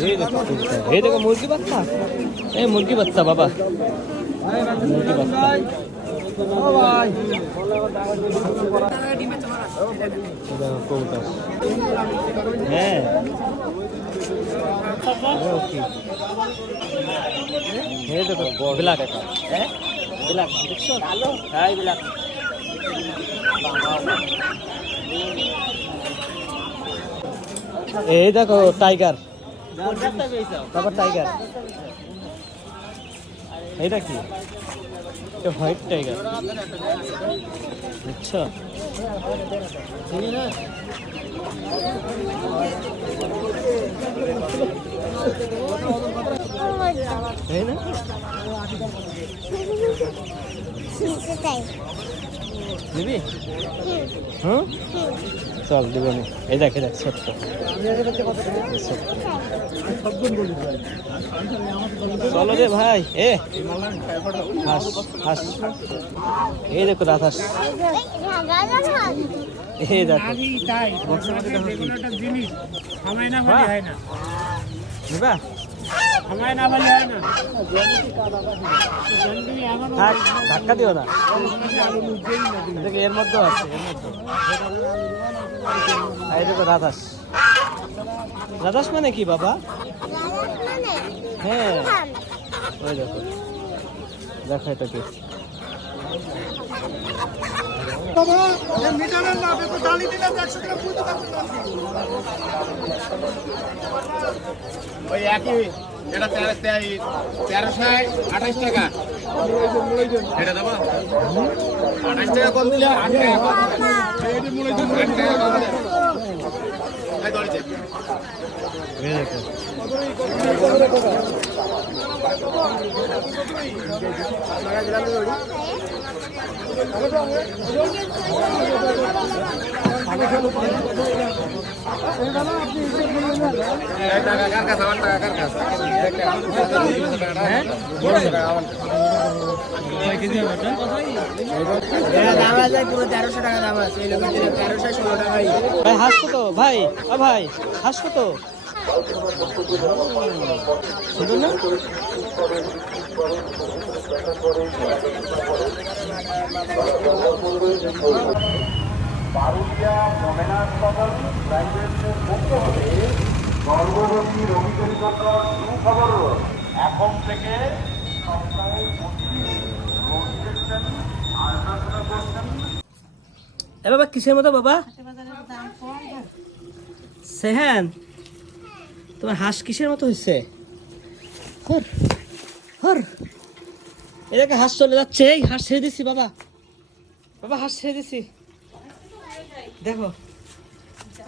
এই দেখো এই দেখো মুরগি বাচ্চা এই মুরগি বাচ্চা বাবা মুরগি বাচ্চা এই দেখো কবুতর হ্যাঁ এই ব্ল্যাক এই দেখো টাইগার তারপর টাইগার এইটা কি? হোয়াইট টাইগার আচ্ছা এই না? নিবি হ্যাঁ চল দিব আমি এই দেখ এই দেখ ছোট্ট চলো রে ভাই এ হাস হাস এই দেখো রাধাস এই দেখো হ্যাঁ। থাক ধাক্কা দিও না। দেখো এর মধ্যেও আছে এর মধ্যে এই দেখো রাধাস। রাধাস মানে কি বাবা? হ্যাঁ। ওই দেখো। দেখো এটা কি। ওই একই এটা তেরোশো আঠাশ টাকা। এটা আঠাশ টাকা কম দিলে আট টাকা ভাই হাস কত ভাই ও ভাই হাস কত বারুলিয়া মমেন হাসপাতাল প্রাইভেটের পক্ষ হতে গর্ভবতী রোগীদের জন্য সুখবর এখন থেকে সপ্তাহে পঁচিশ রোগ আল্ট্রাসাউন্ড করছেন এ বাবা, কিসের মতো বাবা? সেহান, তোমার হাঁস কিসের মতো হয়েছে হর হর। এটাকে হাঁস চলে যাচ্ছে। এই হাঁস ছেড়ে দিছি বাবা। বাবা, হাঁস ছেড়ে দিছি। দেখো